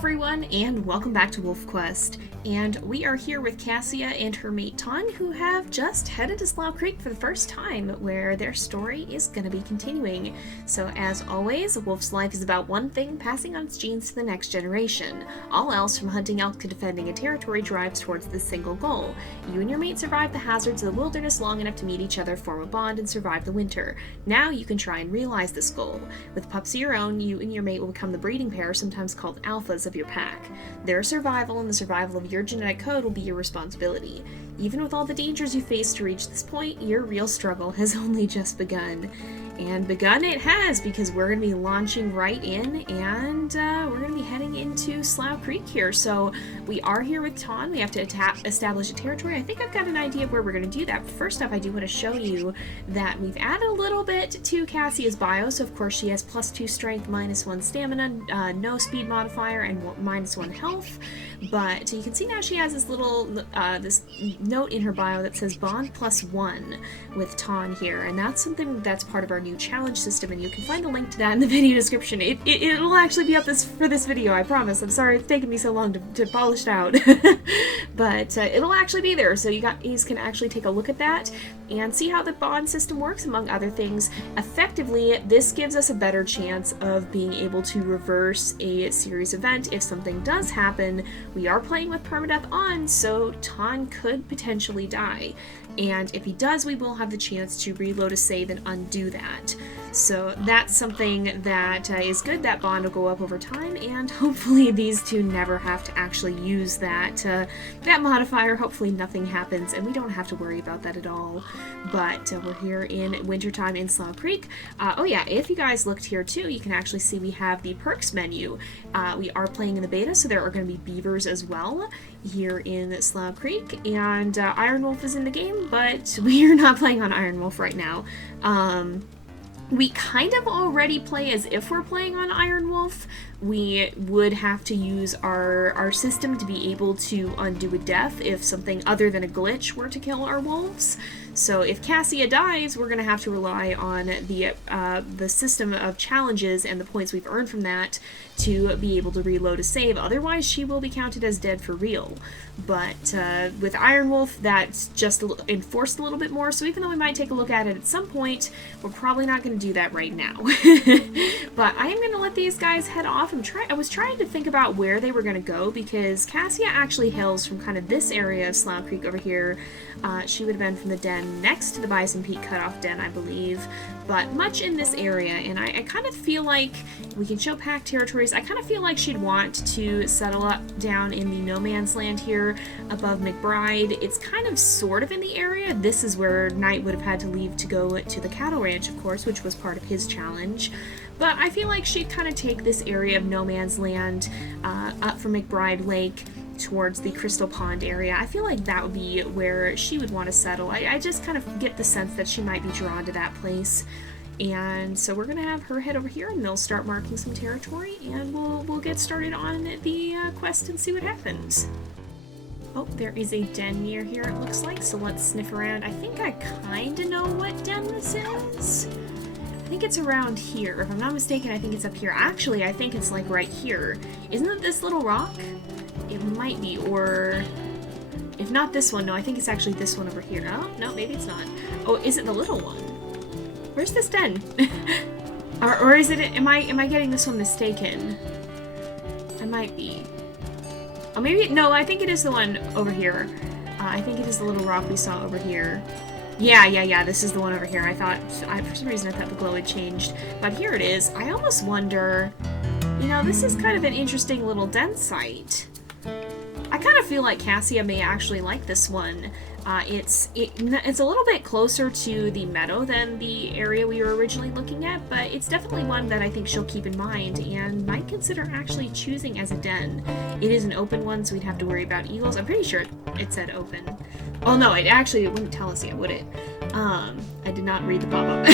everyone, and welcome back to WolfQuest. And we are here with Cassia and her mate Tawn, who have just headed to Slough Creek for the first time, where their story is going to be continuing. So as always, a wolf's life is about one thing, passing on its genes to the next generation. All else, from hunting elk to defending a territory, drives towards this single goal. You and your mate survive the hazards of the wilderness long enough to meet each other, form a bond, and survive the winter. Now you can try and realize this goal. With pups of your own, you and your mate will become the breeding pair, sometimes called alphas of your pack. Their survival and the survival of your genetic code will be your responsibility. Even with all the dangers you face to reach this point, your real struggle has only just begun. And begun it has, because we're going to be launching right in, and we're going to be heading into Slough Creek here. So we are here with Tawn. We have to establish a territory. I think I've got an idea of where we're going to do that. But first up, I do want to show you that we've added a little bit to Cassia's bio. So of course she has +2 strength, -1 stamina, no speed modifier, and -1 health. But you can see now she has this little this note in her bio that says bond +1 with Tawn here, and that's something that's part of our new challenge system, and you can find the link to that in the video description. It'll actually be up for this video, I promise. I'm sorry it's taken me so long to polish it out. But it'll actually be there, so you guys can actually take a look at that and see how the bond system works, among other things. Effectively, this gives us a better chance of being able to reverse a series event if something does happen. We are playing with permadeath on, so Tawn could potentially die. And if he does, we will have the chance to reload a save and undo that. So that's something that is good. That bond will go up over time, and hopefully these two never have to actually use that modifier. Hopefully nothing happens, and we don't have to worry about that at all. But we're here in wintertime in Slough Creek. Oh yeah, if you guys looked here too, you can actually see we have the perks menu. We are playing in the beta, so there are going to be beavers as well here in Slough Creek, and Iron Wolf is in the game, but we are not playing on Iron Wolf right now. We kind of already play as if we're playing on Iron Wolf. We would have to use our system to be able to undo a death if something other than a glitch were to kill our wolves. So if Cassia dies, we're going to have to rely on the system of challenges and the points we've earned from that to be able to reload a save. Otherwise, she will be counted as dead for real. But with Iron Wolf, that's just enforced a little bit more. So even though we might take a look at it at some point, we're probably not going to do that right now. But I am going to let these guys head off. I was trying to think about where they were going to go, because Cassia actually hails from kind of this area of Slough Creek over here. She would have been from the den next to the Bison Peak Cutoff Den, I believe, but much in this area. And I kind of feel like we can show pack territories. I kind of feel like she'd want to settle up down in the no man's land here above McBride. It's kind of sort of in the area. This is where Night would have had to leave to go to the cattle ranch, of course, which was part of his challenge. But I feel like she'd kind of take this area of no man's land up from McBride Lake towards the Crystal Pond area. I feel like that would be where she would want to settle. I just kind of get the sense that she might be drawn to that place. And so we're going to have her head over here, and they'll start marking some territory, and we'll get started on the quest and see what happens. Oh, there is a den near here, it looks like, so let's sniff around. I think I kind of know what den this is. I think it's around here. If I'm not mistaken, I think it's up here. Actually, I think it's like right here. Isn't it this little rock? It might be, or if not this one, no, I think it's actually this one over here. Oh, no, maybe it's not. Oh, is it the little one? Where's this den? or is it, am I getting this one mistaken? I might be. Oh, maybe, no, I think it is the one over here. I think it is the little rock we saw over here. Yeah, this is the one over here. For some reason I thought the glow had changed. But here it is. I almost wonder, you know, this is kind of an interesting little den site. I kind of feel like Cassia may actually like this one. It's a little bit closer to the meadow than the area we were originally looking at, but it's definitely one that I think she'll keep in mind and might consider actually choosing as a den. It is an open one, so we'd have to worry about eagles. I'm pretty sure it said open. Oh no, it wouldn't tell us yet, would it? I did not read the pop-up.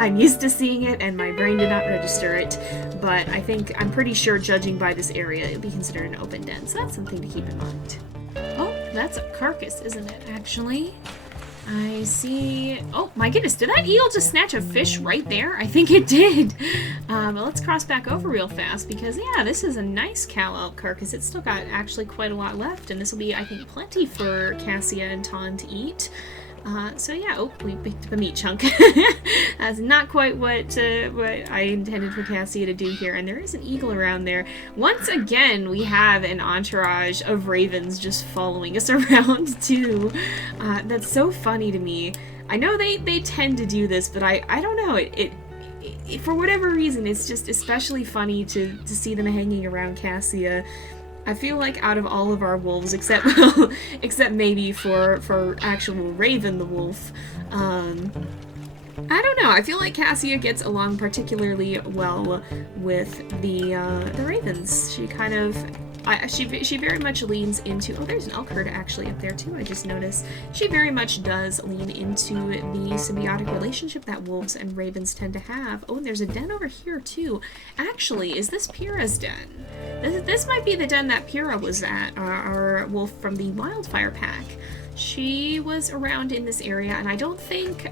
I'm used to seeing it, and my brain did not register it, but I'm pretty sure, judging by this area, it would be considered an open den, so that's something to keep in mind. Oh, that's a carcass, isn't it, actually? I see. Oh my goodness, did that eel just snatch a fish right there? I think it did. But let's cross back over real fast because, yeah, this is a nice cow elk carcass. It's still got actually quite a lot left, and this will be, I think, plenty for Cassia and Tawn to eat. So yeah, oh, we picked up a meat chunk. That's not quite what I intended for Cassia to do here. And there is an eagle around there. Once again, we have an entourage of ravens just following us around too. That's so funny to me. I know they tend to do this, but I don't know. It for whatever reason, it's just especially funny to see them hanging around Cassia. I feel like out of all of our wolves, except maybe for actual Raven the wolf, I don't know. I feel like Cassia gets along particularly well with the ravens. She kind of, she very much leans into. Oh, there's an elk herd actually up there too. I just noticed. She very much does lean into the symbiotic relationship that wolves and ravens tend to have. Oh, and there's a den over here too. Actually, is this Pyrrha's den? This might be the den that Pyrrha was at, our wolf from the Wildfire Pack. She was around in this area, and I don't think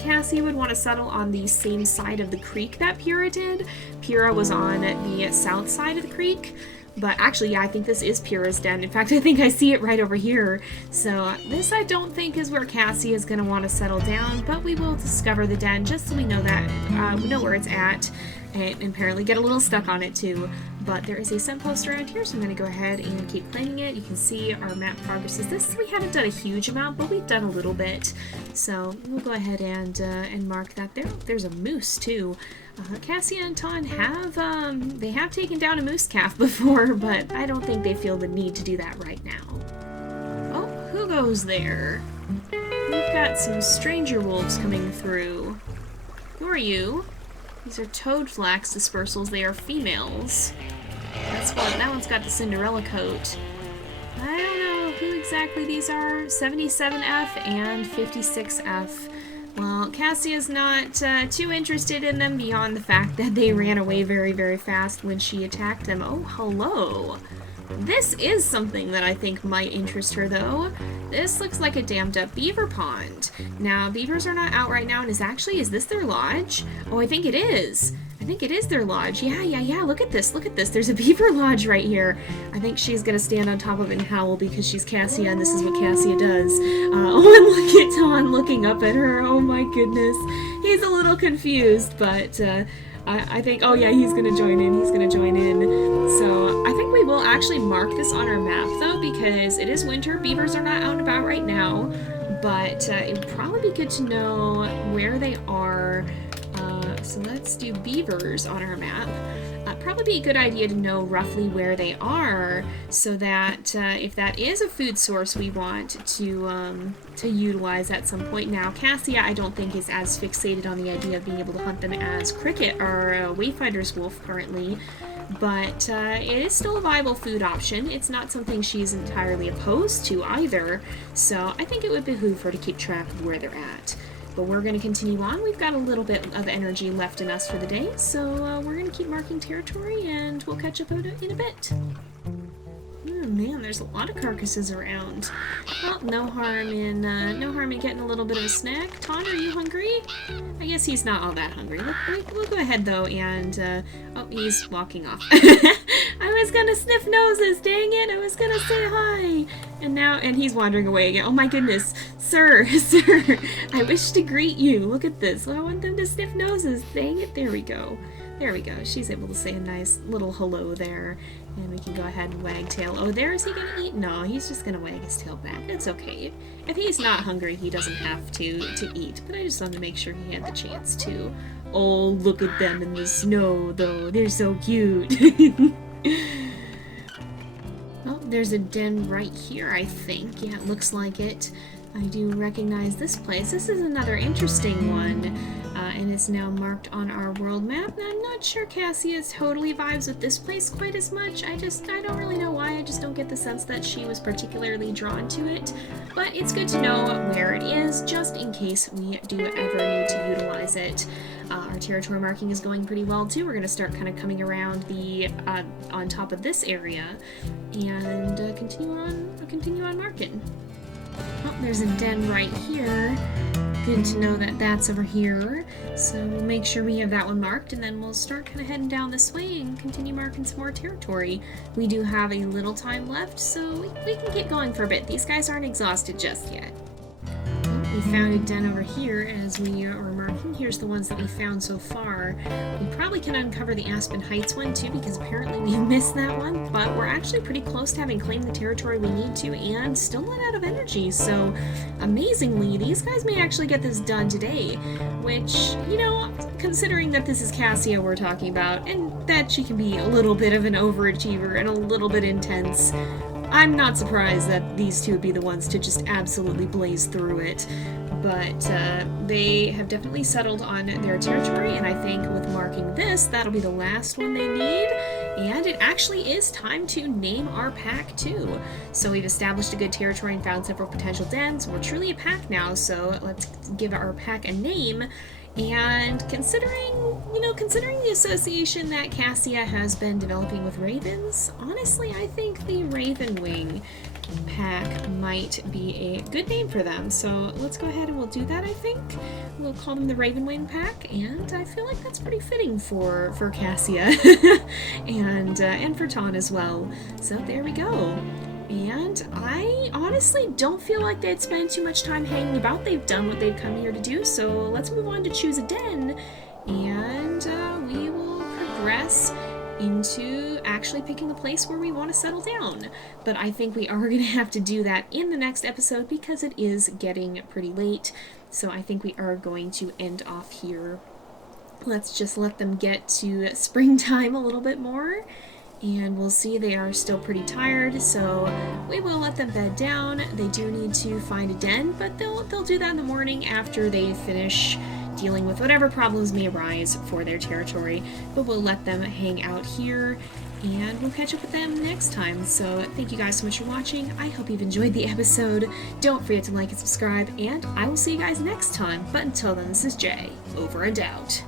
Cassie would want to settle on the same side of the creek that Pyrrha did. Pyrrha was on the south side of the creek. But actually, yeah, I think this is Pyrrha's den. In fact, I think I see it right over here. So this I don't think is where Cassie is going to want to settle down, but we will discover the den just so we know that, we know where it's at, and apparently get a little stuck on it too. But there is a scent post around here, so I'm going to go ahead and keep claiming it. You can see our map progress is this. We haven't done a huge amount, but we've done a little bit. So we'll go ahead and mark that there. There's a moose too. Cassia and Tawn have taken down a moose calf before, but I don't think they feel the need to do that right now. Oh, who goes there? We've got some stranger wolves coming through. Who are you? These are toad flax dispersals. They are females. That one's got the Cinderella coat. I don't know who exactly these are. 77F and 56F. Well, Cassia's not too interested in them beyond the fact that they ran away very, very fast when she attacked them. Oh, hello. This is something that I think might interest her, though. This looks like a dammed up beaver pond. Now, beavers are not out right now, and is this their lodge? Oh, I think it is. I think it is their lodge. Yeah, look at this, There's a beaver lodge right here. I think she's gonna stand on top of it and howl because she's Cassia, and this is what Cassia does. Oh, and look at Tawn looking up at her. Oh my goodness. He's a little confused, but, I think, oh yeah, he's gonna join in. So I think we will actually mark this on our map though, because it is winter. Beavers are not out and about right now, but it would probably be good to know where they are. So let's do beavers on our map. Probably be a good idea to know roughly where they are, so that if that is a food source we want to utilize at some point. Now, Cassia, I don't think is as fixated on the idea of being able to hunt them as Cricket, our Wayfinder's wolf, currently, but it is still a viable food option. It's not something she's entirely opposed to either, so I think it would behoove her to keep track of where they're at. But we're going to continue on. We've got a little bit of energy left in us for the day, so we're going to keep marking territory, and we'll catch up in a bit. Oh man, there's a lot of carcasses around. Well, no harm in getting a little bit of a snack. Tawn, are you hungry? I guess he's not all that hungry. We'll go ahead though, and oh, he's walking off. I was gonna sniff noses, dang it! I was gonna say hi, and he's wandering away again. Oh my goodness, sir, I wish to greet you. Look at this. I want them to sniff noses. Dang it! There we go. She's able to say a nice little hello there. And we can go ahead and wag tail. Oh, there, is he gonna eat? No, he's just gonna wag his tail back. It's okay. If he's not hungry, he doesn't have to eat. But I just wanted to make sure he had the chance to. Oh, look at them in the snow, though. They're so cute. Oh, there's a den right here, I think. Yeah, it looks like it. I do recognize this place. This is another interesting one, and it's now marked on our world map. I'm not sure Cassia totally vibes with this place quite as much. I don't really know why. I just don't get the sense that she was particularly drawn to it. But it's good to know where it is, just in case we do ever need to utilize it. Our territory marking is going pretty well too. We're going to start kind of coming around the on top of this area, and continue on marking. Oh, there's a den right here. Good to know that that's over here. So we'll make sure we have that one marked, and then we'll start kind of heading down this way and continue marking some more territory. We do have a little time left, so we can get going for a bit. These guys aren't exhausted just yet. We found a den over here as we are marking. Here's the ones that we found so far. We probably can uncover the Aspen Heights one too, because apparently we missed that one, but we're actually pretty close to having claimed the territory we need to and still not out of energy. So amazingly, these guys may actually get this done today, which, you know, considering that this is Cassia we're talking about and that she can be a little bit of an overachiever and a little bit intense, I'm not surprised that these two would be the ones to just absolutely blaze through it. But they have definitely settled on their territory, and I think with marking this, that'll be the last one they need. And it actually is time to name our pack too. So we've established a good territory and found several potential dens. We're truly a pack now, so let's give our pack a name. And considering the association that Cassia has been developing with ravens, honestly, I think the Ravenwing pack might be a good name for them. So let's go ahead and we'll do that, I think. We'll call them the Ravenwing pack, and I feel like that's pretty fitting for Cassia and for Tawn as well. So there we go. And I honestly don't feel like they'd spend too much time hanging about. They've done what they've come here to do, so let's move on to choose a den, and we will progress into actually picking a place where we want to settle down. But I think we are going to have to do that in the next episode because it is getting pretty late, so I think we are going to end off here. Let's just let them get to springtime a little bit more. And we'll see they are still pretty tired, so we will let them bed down. They do need to find a den, but they'll do that in the morning after they finish dealing with whatever problems may arise for their territory. But we'll let them hang out here, and we'll catch up with them next time. So thank you guys so much for watching. I hope you've enjoyed the episode. Don't forget to like and subscribe, and I will see you guys next time. But until then, this is Jay, over and out.